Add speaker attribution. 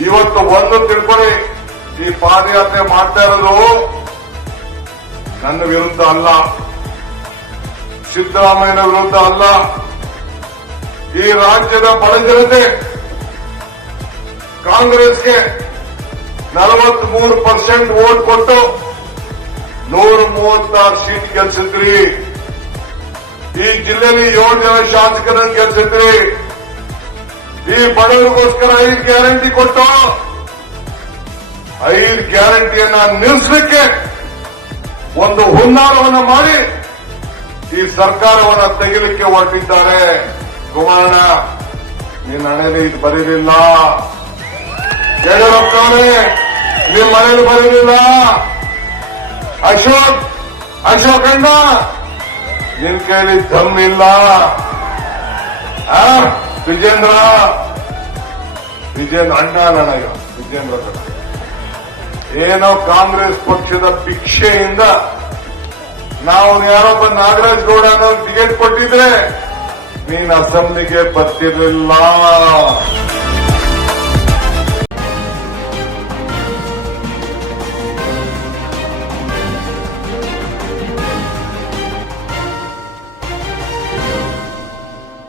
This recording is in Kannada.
Speaker 1: ಇವತ್ತು ಒಂದು ತಿಳ್ಕೊಳ್ಳಿ ಈ ಪಾದಯಾತ್ರೆ ಮಾಡ್ತಾ ಇರೋದು ನನ್ನ ವಿರುದ್ಧ ಅಲ್ಲ. ಸಿದ್ದರಾಮಯ್ಯನ ವಿರುದ್ಧ ಅಲ್ಲ. ಈ ರಾಜ್ಯದ ಬಡ ಜನತೆ ಕಾಂಗ್ರೆಸ್ಗೆ ನಲವತ್ಮೂರು ಪರ್ಸೆಂಟ್ ವೋಟ್ ಕೊಟ್ಟು ನೂರ ಮೂವತ್ತಾರು ಸೀಟ್ ಗೆಲ್ಸಿದ್ರಿ. ಈ ಜಿಲ್ಲೆಯಲ್ಲಿ ಏಳು ಜನ ಶಾಸಕರನ್ನು ಗೆಲ್ಸಿದ್ರಿ. ಈ ಬಡವರಿಗೋಸ್ಕರ ಐದು ಗ್ಯಾರಂಟಿ ಕೊಟ್ಟು ಐದು ಗ್ಯಾರಂಟಿಯನ್ನ ನಿಲ್ಲಿಸಲಿಕ್ಕೆ ಒಂದು ಹುನ್ನಾರವನ್ನು ಮಾಡಿ ಈ ಸರ್ಕಾರವನ್ನ ತೆಗಿಲಿಕ್ಕೆ ಹೊರಟಿದ್ದಾರೆ. ಕುಮಾರಣ ನಿನ್ನ ಹಣೆಯಲ್ಲಿ ಇದು ಬರೀಲಿಲ್ಲ. ಯಡಿಯೂರಪ್ಪನವರೇ ನಿಮ್ಮ ಮನೇಲಿ ಬರೀಲಿಲ್ಲ. ಅಶೋಕ್ ಅಶೋಕ್ ಅಣ್ಣ, ನಿನ್ ಕೈಲಿ ದಮ್ ಇಲ್ಲ? ವಿಜೇಂದ್ರ! ವಿಜೇಂದ್ರ ಅಣ್ಣ ನನಗ, ವಿಜೇಂದ್ರ ಏನೋ ಕಾಂಗ್ರೆಸ್ ಪಕ್ಷದ ಭಿಕ್ಷೆಯಿಂದ ನಾವು ಯಾರೊಬ್ಬ ನಾಗರಾಜ್ ಗೌಡ ಅನ್ನೋ ಟಿಕೆಟ್ ಕೊಟ್ಟಿದ್ರೆ, ನೀನ್ ಅಸೆಂಬ್ಲಿಗೆ ಬರ್ತಿರ್ಲಿಲ್ಲ.